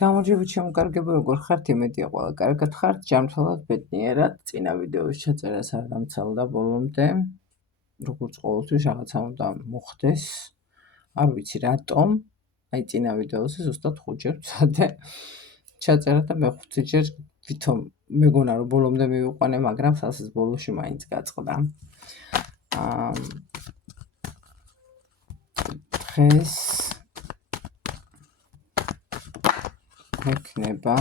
გამარჯობა ჩემო როგორ ხართ? იმედია ყველა კარგად ხართ, ჯანმრთელად, ბედნიერად. წინა ვიდეოს ჩაწერას არ გამცალდა ბოლომდე. როგორც ყოველთვის რაღაცა უნდა მოხდეს. არ ვიცი რატომ. აი წინა ვიდეოზე ზუსტად 5 ჯერ ვცადე ჩაწერა და მე-5 ჯერ ვითომ მეგონა რომ ბოლომდე მივიყვანე, მაგრამ სასის ბოლოში მაინც გაწყდა. დღეს მექნება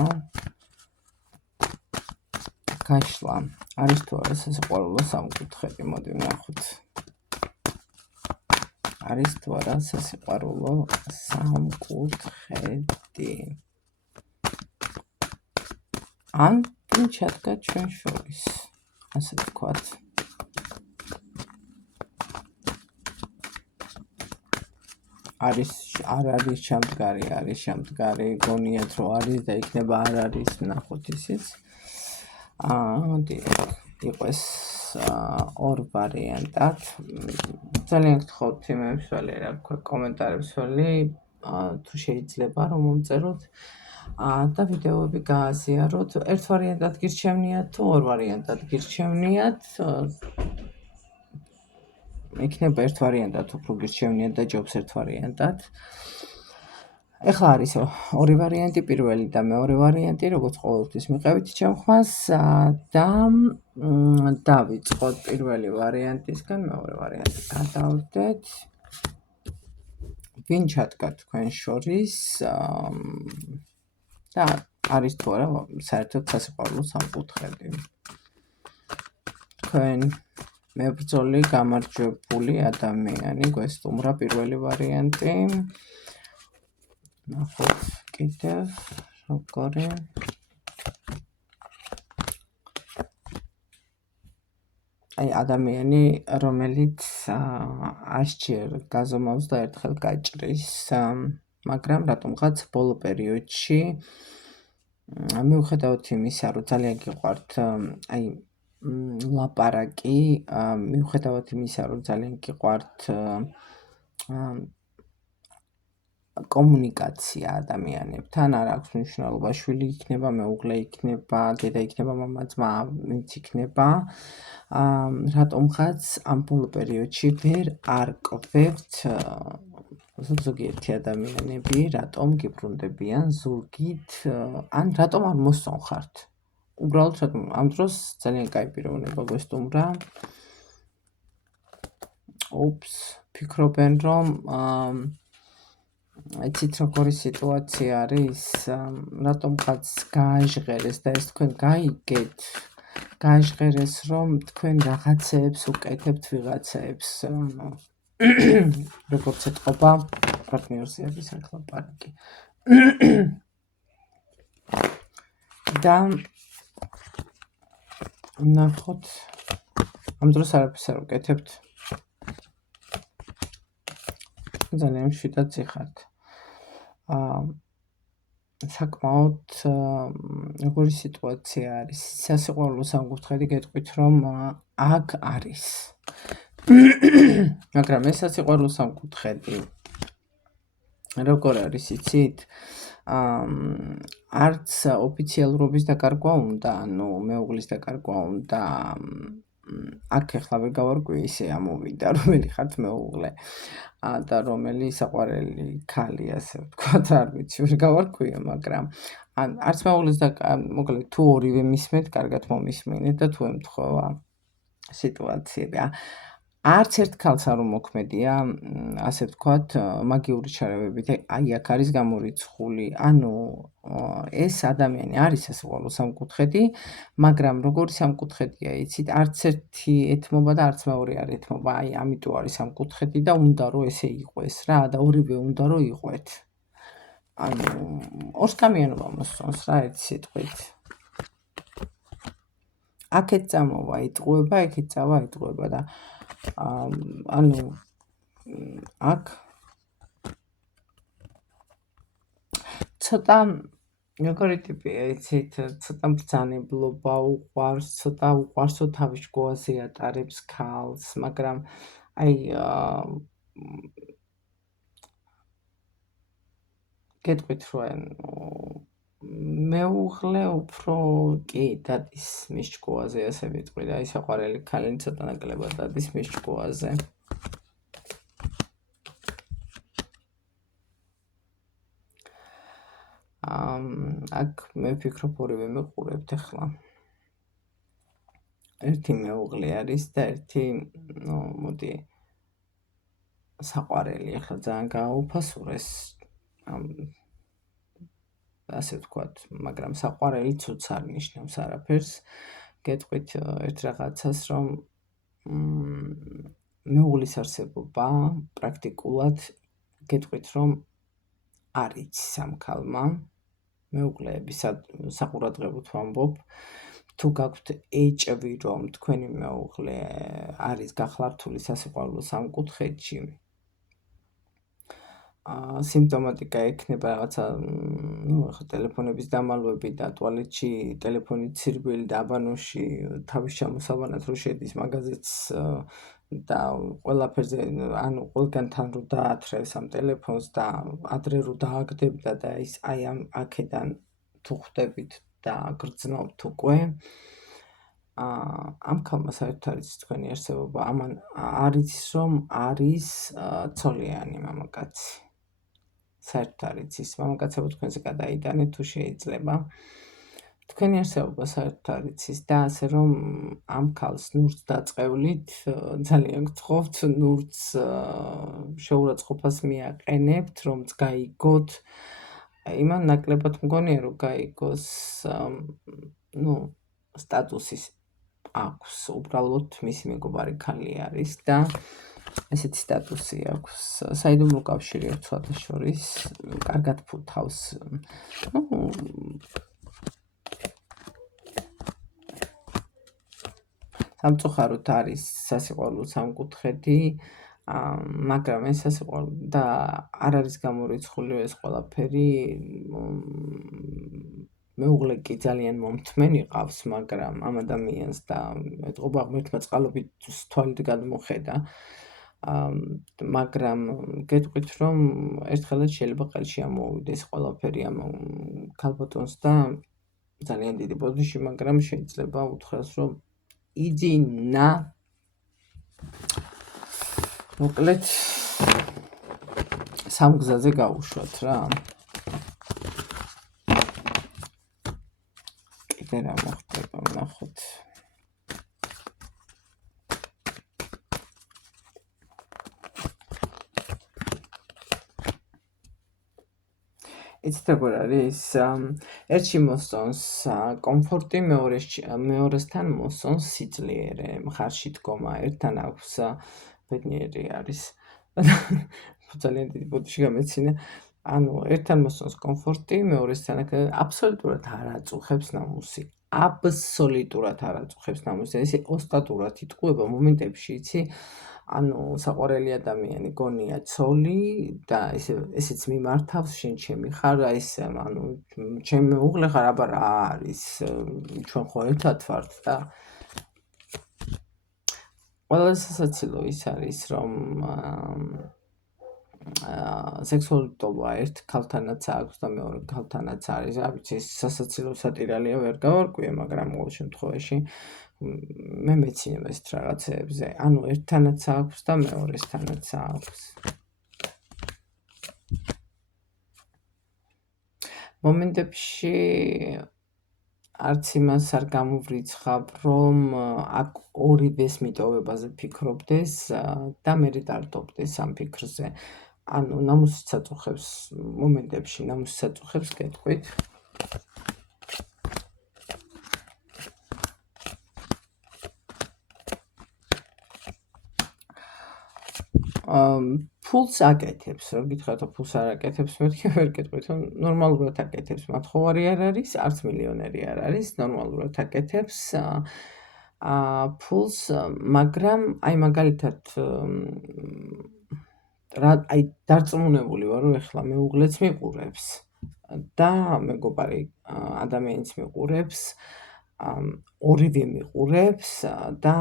გაშლა. არის თუ არა სასიყვარულო სამკუთხედი, მოდი ვნახოთ. არის თუ არა სასიყვარულო სამკუთხედი. ან კი ჩადგა ჩვენ შორის, ასე ვთქვათ. არის არ არის შემდგარი, არის შემდგარი, გონიათ რომ არის და იქნება არ არის, ნახოთ ისიც. იყოს ორ ვარიანტად. ძალიან გთხოვთ იმებს ველი, რა ვქვა, კომენტარებს ველი, თუ შეიძლება რომ მომწეროთ და ვიდეოები გააზიაროთ. ერთ ვარიანტად გირჩევნიათ თუ ორ ვარიანტად გირჩევნიათ. იქნება ერთ ვარიანტად უფრო გირჩევნიათ და ჯობს ერთ ვარიანტად. ეხლა არის ორი ვარიანტი, პირველი და მეორე ვარიანტი, როგორც ყოველთვის მიყევით ჩემ ხმას და დავიწყოთ პირველი ვარიანტისგან, მეორე ვარიანტი გადავდეთ. ვინ ჩადგა თქვენ შორის და არის თუ არა საერთოდ სასიყვარულო სამკუთხედი. თქვენ მებრძოლი, გამარჯვებული ადამიანი, გვესტუმრა პირველი ვარიანტი. ნახოთ კიდევ როგორი. აი ადამიანი, რომელიც 100-ჯერ გაზომავს და ერთხელ გაჭრის, მაგრამ რატომღაც ბოლო პერიოდში მიუხედავად იმისა, რომ ძალიან გიყვართ აი ლაპარაკი, მიუხედავად იმისა, რომ ძალიან გიყვართ კომუნიკაცია ადამიანებთან, არ აქვს მნიშვნელობა, შვილი იქნება, მეუღლე იქნება, დედა იქნება, მამა, ძმა, ვინც იქნება. რატომღაც ამ ბოლო პერიოდში ვერ არკვევთ ზოგიერთი ადამიანები, რატომ გიბრუნდებიან ზურგით, ან რატომ არ მოსწონხართ. უბრალოდ რატომ ამ დროს ძალიან კაი პიროვნება გვესტუმრა. ფიქრობენ რომ იცით როგორი სიტუაცია არის, რატომღაც გააჟღერეს და ეს თქვენ გაიგეთ, გააჟღერეს რომ თქვენ რაღაცეებს უკეთებთ ვიღაცეებს, როგორც ეთყობა პარტნიორზე არის ახლა პარკი. და ნახოთ ამ დროს არაფერს არ უკეთებთ. ძალიან მშვიდად იხართ. საკმაოდ როგორი სიტუაცია არის, სასიყვარულო სამკუთხედი გეტყვით რომ აქ არის. მაგრამ ეს სასიყვარულო სამკუთხედი როგორ არის იცით? არც ოფიციალურობის დაკარგვა უნდა, ანუ მეუღლის დაკარგვა უნდა. აქ ახლა ვერ გავარკვიე ისე ამოვიდა, რომელი ხართ მეუღლე და რომელი საყვარელი ქალი, ასე ვთქვათ, არ ვიცი, ვერ გავარკვიე, მაგრამ არც მეუღლის მოკლედ თუ ორივე მისმენთ, კარგად მომისმინეთ და თუ ემთხვევა სიტუაციები. არც ერთ ქალს არ უმოქმედია, ასე ვთქვათ, მაგიური ჩარევებით, აი აქ არის გამორიცხული, ანუ ეს ადამიანი არის სასიყვარულო სამკუთხედი, მაგრამ როგორი სამკუთხედია, იცით, არც ერთი ეთმობა და არც მეორე არ ეთმობა, აი ამიტომ არის სამკუთხედი და უნდა რომ ესე იყოს რა და ორივე უნდა რომ იყვეთ. ანუ ორსკამიანობა მოსწონს რა ერთი სიტყვით. აქეთ წამოვა იტყუება, იქით წავა იტყუება და ანუ აქ ცოტა როგორი ტიპია, იცით, ცოტა ბრძანებლობა უყვარს, ცოტა უყვარსო თავის შგოაზე ატარებს ქალს, მაგრამ აი გეტყვით რომ მეუღლე უფრო კი დადის მის ჭკუაზე, ასე ვიტყვი და ის საყვარელი ქალი ცოტა ნაკლებად დადის მის ჭკუაზე. აქ მე ვფიქრობ ორივე მიყურებთ ახლა. ერთი მეუღლე არის და ერთი, მოდი საყვარელი, ახლა ძალიან გააუფასურეს, ასე ვთქვათ, მაგრამ საყვარელი ცუდს არ ნიშნავს არაფერს. გეტყვით ერთ რაღაცას, რომ მეუღლის არსებობა პრაქტიკულად გეტყვით, რომ არ იცის ამ ქალმა. მეუღლეების საყურადღებოდ ვამბობ, თუ გაქვთ ეჭვი, რომ თქვენი მეუღლე არის გახლართული სასიყვარულო სამკუთხედში, სიმპტომატიკა ექნება რაღაცა, ახლა ტელეფონების დამალვები და ტუალეტში ტელეფონით ცირბილი და აბანოში თავის ჩამოსაბანად რო შედის მაგაზეც და ყველაფერზე, ანუ ყველგან თან რო დაათრევს ამ ტელეფონს და ადრე რო დააგდებდა და ის აი აქედან თუ ხვდებით და გრძნობთ უკვე, ამ ქალმა საერთოდ არ იცის თქვენი არსებობა, ამან არ იცის, რომ არის ცოლიანი მამაკაცი. საერთოდ არ იცის, მამაკაცებო თქვენზე გადაიტანეთ თუ შეიძლება. თქვენი არსებობა საერთოდ არ იცის და ასე რომ ამ ქალს ნურს დაწყევლით, ძალიან გთხოვთ, ნურს შეურაცხყოფას მიაყენებთ, რომც გაიგოთ. იმან ნაკლებად მგონია, რომ გაიგოს, სტატუსის აქვს, უბრალოდ მისი მეგობარი ქალი არის და ესეთი სტატუსი აქვს. საიდუმლო კავშირი ერთსვათა შორის, კარგად ფუთავს. სამწუხაროდ არის სასიყვარულო სამკუთხედი, მაგრამ ეს სასიყვარულო და არ არის გამორიცხული ეს ყველაფერი. მეუღლე კი ძალიან მომთმენი ყავს, მაგრამ ამ ადამიანს და ეთყობა ღმერთმა წყალობით თვალით გადმოხედა. მაგრამ გეტყვით, რომ ერთხელაც შეიძლება ყელში ამოვიდეს ყველაფერი ამ ქალბატონს და ძალიან დიდი ბოდიში, მაგრამ შეიძლება უთხრას, რომ იძინა. მოკლედ სამ გზაზე გავუშვათ რა. კიდე რა მოხდება, ვნახოთ. იცით როგორ არის? ერთში მოსწონს კომფორტი, მეორესთან მოსწონს სიძლიერე, მხარში დგომა, ერთთან აქვს ბედნიერი არის. ძალიან დიდი ბოდიში გამეცინა. ანუ ერთთან მოსწონს კომფორტი, მეორესთან აბსოლუტურად არ აწუხებს ნამუსი. აბსოლუტურად არ აწუხებს ნამუსი. ეს ოსტატურად იტყუება მომენტებში, იცი? ანუ საყვარელი ადამიანი გონია ცოლი და ესეც მიმართავს, შენ ჩემი ხარ, ეს ანუ ჩემი მეუღლე ხარ, აბა რა არის, ჩვენ ხო ერთად ვართ და ყველაზე სასაცილო ის არის, რომ სექსუალური ტოლვა ერთ ქალთანაც აქვს და მეორე ქალთანაც არის. რა ვიცი, ეს სასაცილო სატირალია ვერ გავარკვიე, მაგრამ ყოველ შემთხვევაში მე მეცინებ ეს რაღაცეებზე. ანუ ერთთანაც აქვს და მეორესთანაც აქვს. მომენტებში არც იმას არ გამოვრიცხავ, რომ აქ ორივეს მიტოვებაზე ფიქრობდეს და მერე დარდობდეს ამ ფიქრზე. ანუ ნამუსიც აწუხებს მომენტებში, ნამუსიც აწუხებს, გეტყვით. ფულს აკეთებს, რომ გითხრათ, ფულს არ აკეთებს, მეთქი ვერ გეტყვით, ნორმალურად აკეთებს, მათხოვარი არ არის, არც მილიონერი არ არის, ნორმალურად აკეთებს ფულს, მაგრამ აი მაგალითად აი დარწმუნებული ვარ, რომ ეხლა მეუღლეც მიყურებს და მეგობარი ადამიანიც მიყურებს, ორივე მიყურებს და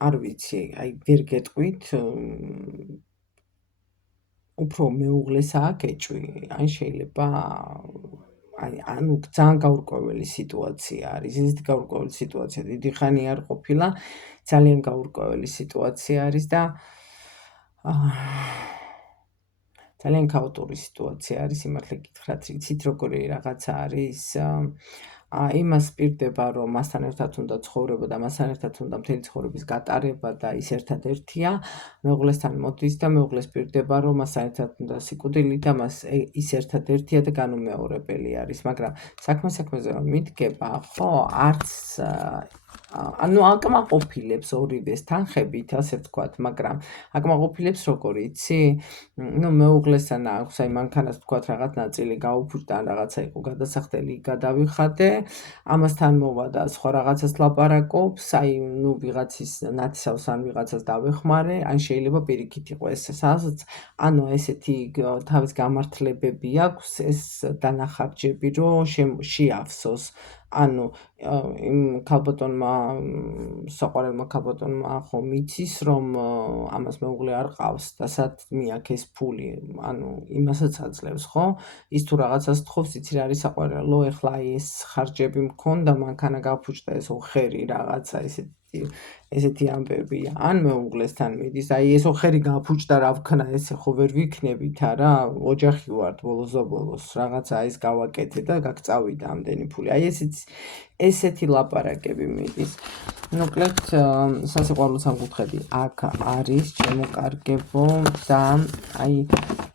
არ ვიცი, აი ვერ გეტყვით, უფრო მეუღლეს აქვს ეჭვი, ან შეიძლება ანუ ძალიან გაურკვეველი სიტუაცია არის, ისეთი გაურკვეველი სიტუაცია დიდი ხანი არ ყოფილა, ძალიან გაურკვეველი სიტუაცია არის და ძალიან ქაოტური სიტუაცია არის, სიმართლე გითხრათ, იცით როგორი რაღაცა არის, იმას პირდება, რომ მასთან ერთად უნდა ცხოვრება და მასთან ერთად უნდა მთელი ცხოვრების გატარება და ის ერთადერთია, მეუღლესთან მოდის და მეუღლეს პირდება, რომ მასთან ერთად უნდა სიკვდილი და ის ერთადერთია და განუმეორებელი არის, მაგრამ საქმეზე რომ მიდგება, ხო, არც ანუ აკმაყოფილებს ორივეს თანხებით, ასე ვთქვათ, მაგრამ აკმაყოფილებს როგორ იცი? ნუ მეუღლესთან აქვს, აი მანქანას ვთქვათ რაღაც ნაწილი გაუფუჭდა, რაღაცა იყო გადასახდელი, გადავიხადე, ამასთან მოვა და სხვა რაღაცას ლაპარაკობს, აი ნუ ვიღაცის ნათესავს ან ვიღაცას დავეხმარე, ან შეიძლება პირიქით იყო ეს სადაც, ანუ ესეთი თავის გამართლებები აქვს, ეს დანახარჯები, რომ შეავსოს. ანუ იმ ქალბატონმა, საყვარელმა ქალბატონმა ხო მიცის, რომ ამას მეუღლე არ ყავს და სად მიაქეს ფული, ანუ იმასაც აძლევს, ხო? ის თუ რაღაცას თხოვს, იცი რა არის საყვარელო, ეხლა აი ეს ხარჯები მქონდა, მანქანა გაფუჭდა, ეს ოხერი რაღაცა ესეთი ამბებია. ან მეუღლესთან მიდის, აი ეს ოხერი გაფუჭდა, რა ვქნა, ესე ხო ვერ ვიქნებით არა, ოჯახი ვართ ბოლოს რაღაცა ის გავაკეთე და გაგწავიდა ამდენი ფული. აი ესეთი ლაპარაკები მიდის. მოკლედ, სასიყვარულო სამკუთხედი აქ არის, ჩემო კარგებო და აი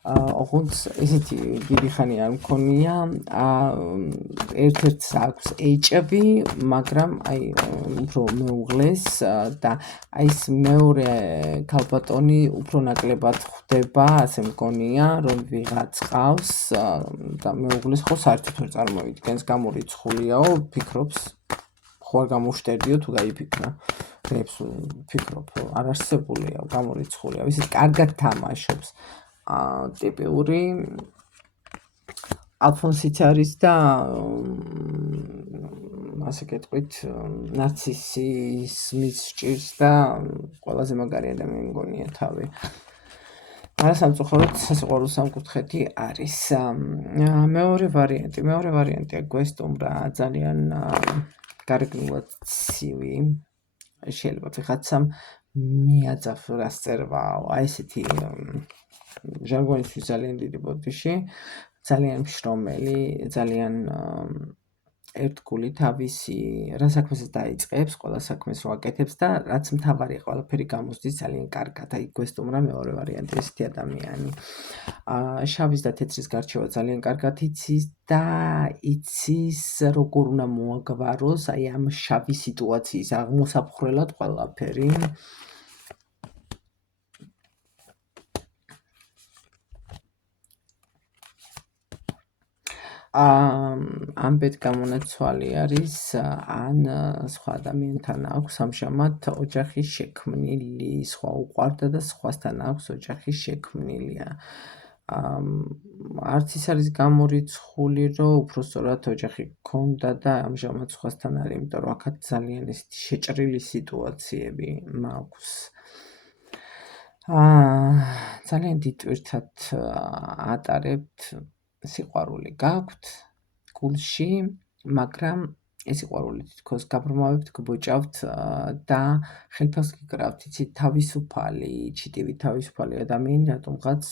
ოღონდ ესეთი დიდი ხანი არ მქონია, ერთ-ერთს აქვს ეჭვი, მაგრამ აი უფრო მეუღლეს და აი ეს მეორე ქალბატონი უფრო ნაკლებად ხვდება, ასე მგონია, რომ ვიღაც ყავს და მეუღლეს ხო საერთოდ ვერ წარმოვიდგენს, გამორიცხულიაო, ფიქრობს, ხო არ გამოშტერდიო თუ გაიფიქრა. დღეებს ვფიქრობ, არ არსებულიაო, გამორიცხულიაო, ისეთ კარგად თამაშობს. ტიპიური ალფონსიც არის და ასე გეტყვით, ნარცისიზმის სჭირს და ყველაზე მაგარი ადამიანი მგონია თავი. არა სამწუხაროდ სასიყვარულო სამკუთხედი არის. მეორე ვარიანტი გვესტუმრა ძალიან გარეგნულად ცივი. შეიძლება ვიღაცამ მიაძაფ რას წერვაო, აი ესეთი ჟარგონისთვის ძალიან დიდი ბოდიში, ძალიან მშრომელი, ძალიან ერთგული თავისი რა საქმესაც დაიწყებს, ყველა საქმეს რო აკეთებს და რაც მთავარია, ყველაფერი გამოსდის ძალიან კარგად. აი გვესტუმრა მეორე ვარიანტი ესეთი ადამიანი. შავის და თეთრის გარჩევა ძალიან კარგად იცის და იცის როგორ უნდა მოაგვაროს აი ამ შავი სიტუაციის აღმოსაფხრელად ყველაფერი. ამბეთ გამონაცვალი არის, ან სხვა ადამიანთან აქვს ამჟამად ოჯახი შექმნილი, სხვა უყვარდა და სხვასთან აქვს ოჯახი შექმნილია. არც ის არის გამორიცხული, რომ უბრალოდ ოჯახი გქონდა და ამჟამად სხვასთან არის, იმიტომ რომ აქაც ძალიან ესეთი შეჭრილი სიტუაციები მაქვს. ძალიან დიდ ტვირთად ატარებთ, სიყვარული გაქვთ გულში, მაგრამ ეს სიყვარული თითქოს გაბრმავებთ, გბოჭავთ და ხელფასს გიკრავთ, იცით, თავისუფალი, ჩიტივი თავისუფალი ადამიანი რატომღაც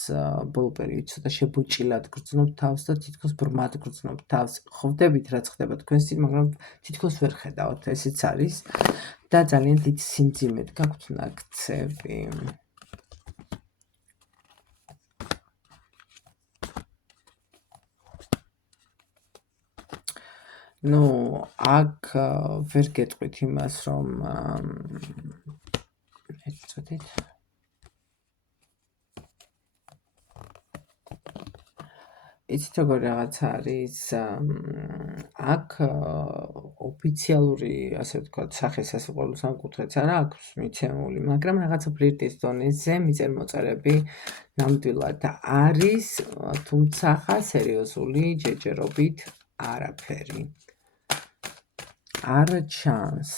ბოლო პერიოდში ცოტა შებოჭილად გრძნობთ თავს და თითქოს ბრმად გრძნობთ თავს. ხვდებით რაც ხდება თქვენს წინ, მაგრამ თითქოს ვერ ხედავთ, ესეც არის და ძალიან დიდ სიმძიმედ გაქვთ ნაქცევი. ნუ აქ ვერ გეტყვით იმას, რომ ეცოდით. იცით როგორ რაღაცა არის, აქ ოფიციალური, ასე ვთქვათ, სახე სასიყვარულო სამკუთხედს არა აქვს მიცემული, მაგრამ რაღაცა ფლირტის დონეზე მიწერ-მოწერები ნამდვილად არის, თუმცა სერიოზული ჯერჯერობით არაფერი. არ ჩანს.